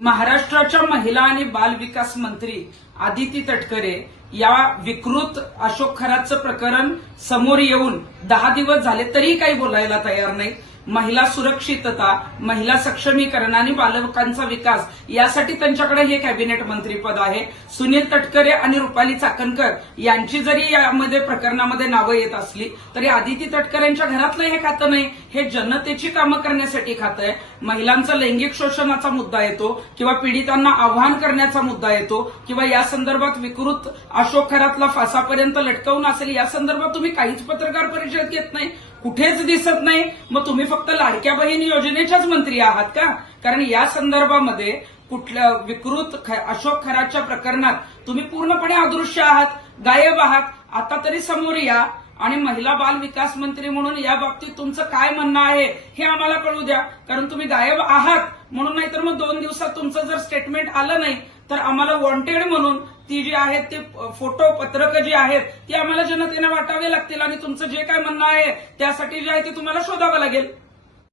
महाराष्ट्राच्या महिला आणि बाल विकास मंत्री आदिती तटकरे या विकृत अशोक खरातचं प्रकरण समोर येऊन 10 दिवस झाले तरी काही बोलायला तयार नाही। महिला सुरक्षितता, महिला सक्षमीकरण आणि बालकांचा विकास यासाठी त्यांच्याकडे हे कॅबिनेट मंत्रीपद आहे। सुनील तटकरे आणि रुपाली चाकणकर यांची जरी यामध्ये प्रकरणामध्ये नावं येत असली तरी आदिती तटकरेंच्या घरातलं हे खातं नाही। हे जनतेची कामं करण्यासाठी खातं आहे। महिलांचा लैंगिक शोषणाचा मुद्दा येतो किंवा पीडितांना आव्हान करण्याचा मुद्दा येतो किंवा या संदर्भात विकृत अशोक खरातला फासापर्यंत लटकवून असेल या संदर्भात तुम्ही काहीच पत्रकार परिषद घेत नाही, कुठेच दिसत नाही। मग तुम्ही फक्त लाडक्या बहीण योजनेच्याच मंत्री आहात का? कारण या संदर्भामध्ये कुठल्या विकृत अशोक खरातच्या प्रकरणात तुम्ही पूर्णपणे अदृश्य आहात, गायब आहात। आता तरी समोर या आणि महिला बाल विकास मंत्री म्हणून या बाबतीत तुमचं काय म्हणणं आहे हे आम्हाला कळू द्या। कारण तुम्ही गायब आहात म्हणून नाही तर मग 2 दिवसात तुमचं जर स्टेटमेंट आलं नाही तर आम्हाला वॉन्टेड म्हणून ती जी आहेत ते फोटो पत्रकं जी आहेत ती आम्हाला जनतेने वाटावे लागतील आणि तुमचं जे काय म्हणणं आहे त्यासाठी जे आहे ते तुम्हाला शोधावं लागेल।